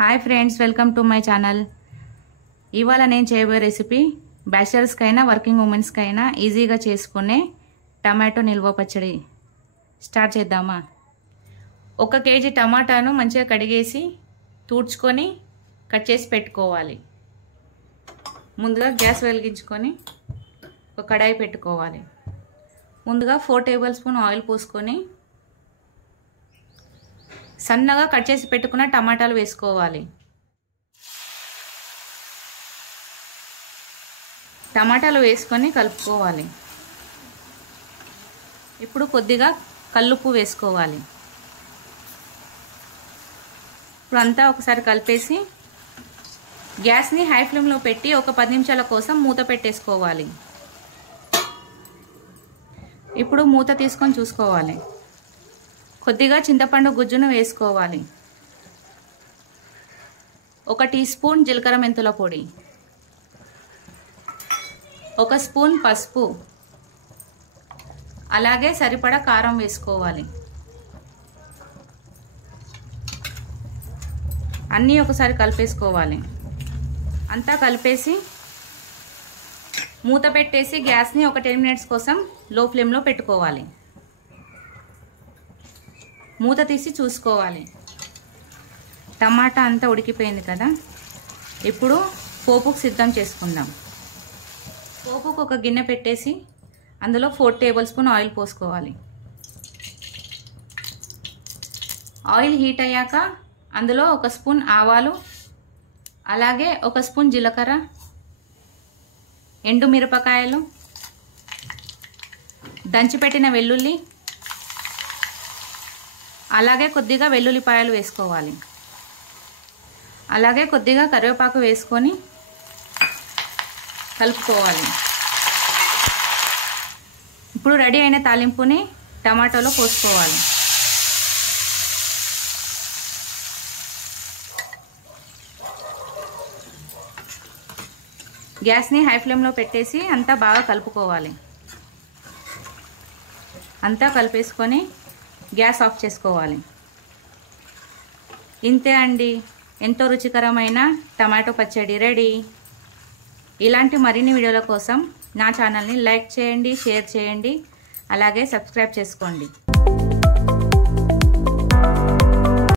Hi friends, welcome to my channel. ఇవాళ నేను చేయబోయే రెసిపీ బ్యాచిలర్స్కైనా వర్కింగ్ ఉమెన్స్కైనా ఈజీగా చేసుకునే టమాటో నిల్వ పచ్చడి. స్టార్ట్ చేద్దామా? 1 కేజీ టమాటాను మంచిగా కడిగేసి తూడ్చుకొని కట్ చేసి పెట్టుకోవాలి. ముందుగా గ్యాస్ వెలిగించుకొని ఒక కడాయి పెట్టుకోవాలి. ముందుగా 4 టేబుల్ స్పూన్ ఆయిల్ పోసుకొని సన్నగా కట్ చేసి పెట్టుకున్న టమాటాలు వేసుకోవాలి. టమాటాలు వేసుకొని కలుపుకోవాలి. ఇప్పుడు కొద్దిగా కల్లుప్పు వేసుకోవాలి. ఇప్పుడు అంతా ఒకసారి కలిపేసి గ్యాస్ని హై ఫ్లేమ్లో పెట్టి ఒక 10 నిమిషాల కోసం మూత పెట్టేసుకోవాలి. ఇప్పుడు మూత తీసుకొని చూసుకోవాలి. కొద్దిగా చింతపండు గుజ్జును వేసుకోవాలి. 1 టీ స్పూన్ జీలకర్ర మెంతుల పొడి, 1 స్పూన్ పసుపు, అలాగే సరిపడా కారం వేసుకోవాలి. అన్నీ ఒకసారి కలిపేసుకోవాలి. అంతా కలిపేసి మూత పెట్టేసి గ్యాస్ని ఒక 10 మినిట్స్ కోసం లో ఫ్లేమ్లో పెట్టుకోవాలి. మూత తీసి చూసుకోవాలి. టమాటా అంతా ఉడికిపోయింది కదా. ఇప్పుడు పోపుకు సిద్ధం చేసుకుందాం. పోపుకు ఒక గిన్నె పెట్టేసి అందులో 4 టేబుల్ స్పూన్ ఆయిల్ పోసుకోవాలి. ఆయిల్ హీట్ అయ్యాక అందులో 1 స్పూన్ ఆవాలు, అలాగే 1 స్పూన్ జీలకర్ర, ఎండు మిరపకాయలు, దంచిపెట్టిన వెల్లుల్లి, అలాగే కొద్దిగా వెల్లుల్లిపాయలు వేసుకోవాలి. అలాగే కొద్దిగా కరివేపాకు వేసుకొని కలుపుకోవాలి. ఇప్పుడు రెడీ అయిన తాలింపుని టమాటోలో పోసుకోవాలి. గ్యాస్ని హై ఫ్లేమ్లో పెట్టేసి అంతా బాగా కలుపుకోవాలి. అంతా కలిపేసుకొని గ్యాస్ ఆఫ్ చేసుకోవాలి. ఇంతే అండి, ఎంతో రుచికరమైన టమాటో పచ్చడి రెడీ. ఇలాంటి మరిన్ని వీడియోల కోసం నా ఛానల్ని లైక్ చేయండి, షేర్ చేయండి, అలాగే సబ్స్క్రైబ్ చేసుకోండి.